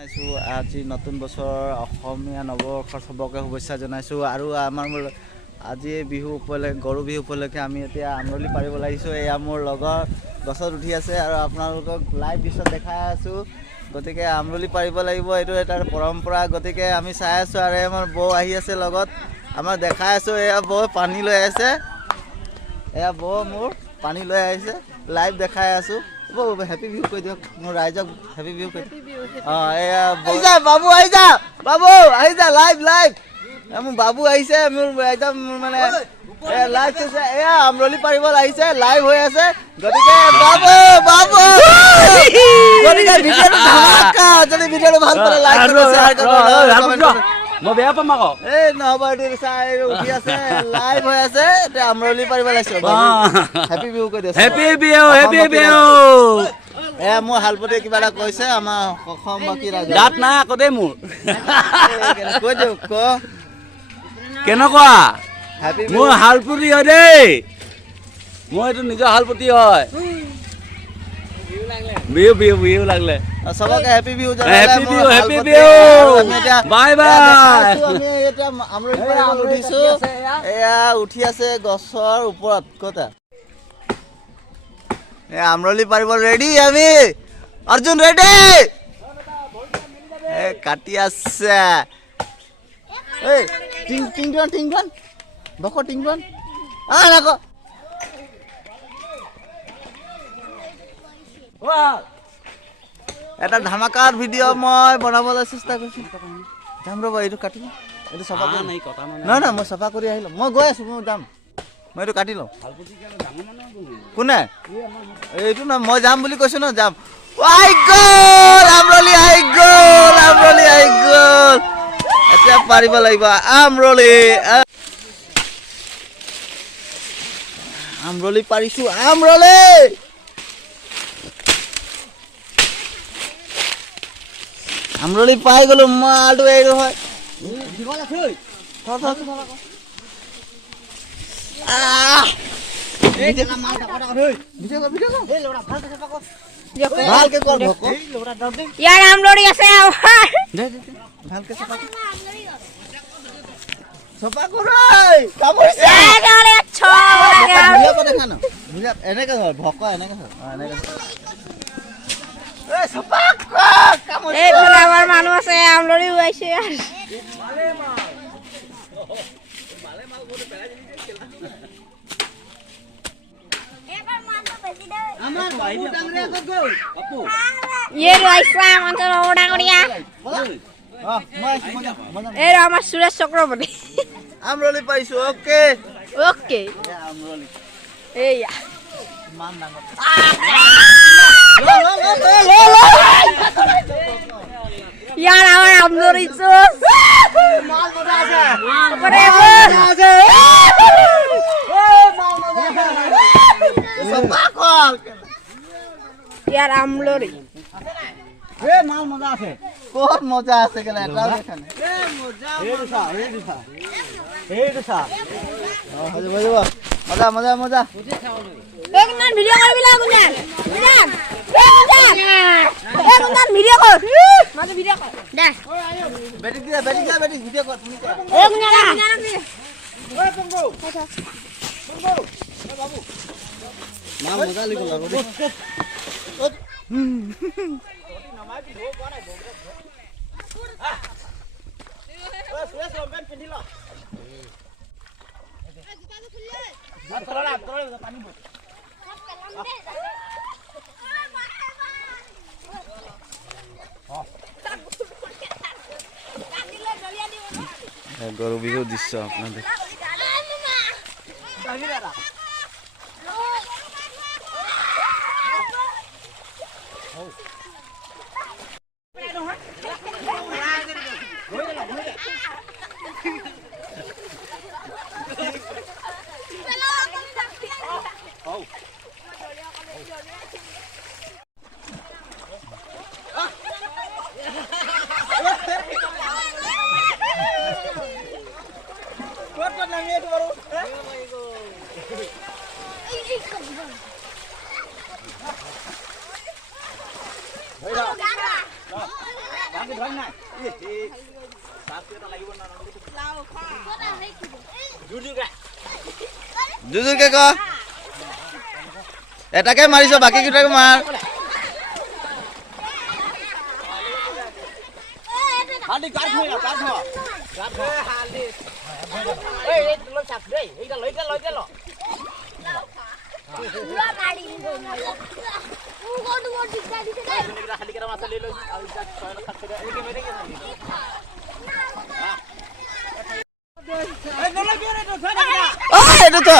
আজি নতুন বছৰ অসমীয়া নৱবৰ্ষৰ সবকে শুভেচ্ছা জনাইছো আৰু আমাৰ আজি বিহু উপলক্ষে গৰু বিহু উপলক্ষে আমি এতিয়া আমৰলি পাৰিব লাগিছো। এয়া মোৰ লগৰ গছত উঠি আছে আৰু আপোনালোকক লাইভ দৃশ্য দেখাই আছো। গতিকে আমৰলি পাৰিব লাগিব, এইটো এটা পৰম্পৰা। গতিকে আমি চাই আছো আৰু আমাৰ বৌ আহি আছে লগত, আমাৰ দেখাই আছো। এয়া বৌ পানী লৈ আছে, এয়া বৌ মোৰ পানী লৈ আহিছে, লাইভ দেখাই আছো। হেপী বিহু কৈ দিয়ক মোৰ ৰাইজক, হেপী বিহু কৈ এয়া বাবু আহি যা, বাবু আহি যা, লাইভ লাইভ মোৰ বাবু আহিছে, মোৰ একদম মানে লাইভ চাইছে। এয়া আমৰলি পাৰিব লাগিছে, লাইভ হৈ আছে। গতিকে বাবু বাবু গতিকে ভিডিঅ'টো ধামাকা, যদি ভিডিঅ'টো ভাল পালে লাইক কৰিব, শ্বেয়াৰ কৰিব। মই বেয়া পাম আকৌ। এই নহ'ব, এইটো চাই উঠি আছে, লাইভ হৈ আছে। এতিয়া আমৰলি পাৰিব লাগিছে। হেপী বিহু কৈ দিয়ক। Happy Bihu, happy Bihu. এয়া মোৰ হালপতিয়ে কিবা এটা কৈছে আমাৰ অসমবাসী ৰাইজ। দাঁত নাই আকৌ দেই মোৰ। কৈ দিয়ক, ক কেনেকুৱা হেপী মোৰ হালপতি হয় দেই, মই এইটো নিজৰ হালপতি হয়। বিহু বিহু বিহু লাগিলে সবকে হেপী বিহু জনালে। Happy Bihu, happy Bihu, bye bye. আমি এতিয়া আমৰলি পাৰিব উঠিছো। এয়া উঠি আছে গছৰ ওপৰত। ক'তা এয়া আমৰলি পাৰিব ৰেডি আমি। অৰ্জুন ৰেডি, এ কাটি আছে। এই টিংটন বক টিংটন নাক এটা ধামাকাৰ ভিডিঅ' মই বনাবলৈ চেষ্টা কৰিছোঁ। যাম ৰ'বা, এইটো কাটি লওঁ, এইটো চফা কৰি নহয় নহয়, মই চফা কৰি আহি লওঁ। মই গৈ আছোঁ, মই যাম, মই এইটো কাটি লওঁ। কোনে এইটো নহয়, মই যাম বুলি কৈছোঁ ন, যাম। আহি গ'ল আমৰলি, আহি গ'ল আমৰলি, আহি গ'ল। এতিয়া পাৰিব লাগিব আমৰলি। আমৰলি পাৰিছোঁ, আমৰলি আমৰলি পাই গ'লো। মালটো এইটো হয়, ভালকে কৰ, ইয়াৰ আমৰলি আছে, ভালকে চফা কৰ। কামুৰিছে দেখা ন, এনেকে হয় ভক, এনেকে হয়, এনেকে আমাৰ মানুহ আছে, আমৰলি ওলাইছে। আমাৰ সুৰেশ চক্ৰৱৰ্তী আমৰলি পাৰিছো। অকে অকে, আমৰলি এইয়া ইমান ডাঙৰ। ইয়াৰ আমাৰ আমৰলি ইয়াৰ আমৰলি মাল মজা আছে, বহুত মজা আছে। কেলে এটাও দেখা নাই। মজা মজা মজা। ভিডিঅ' কৰিবিলা গুঞ্জান, ভিডিঅ' কৰ, ভিডিঅ' কৰ দে। বেটিক দিয়া, বেটিক দিয়া, বেটিক ভিডিঅ' কৰ, তুমি কৰা। মা মজা লিখো লাগো দেই। গৰু বিহু দৃশ্য আপোনাদেৰ। What জুজুৰকে ক এটাকে মাৰিছ বাকী কেইটাকে মাৰ এইটো তো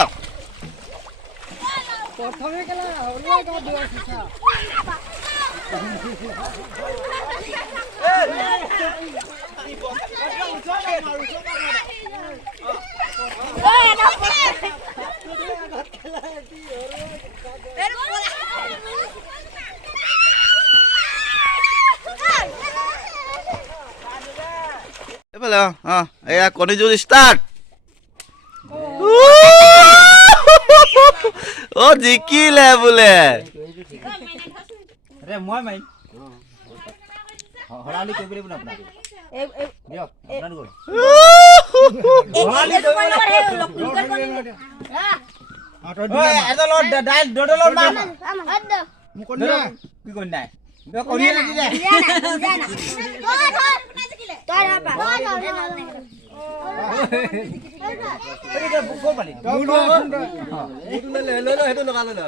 এইফালে এয়া কণী যুঁজ ষ্টাৰ্ট অ জিকিলে বোলে সেইটো লগালো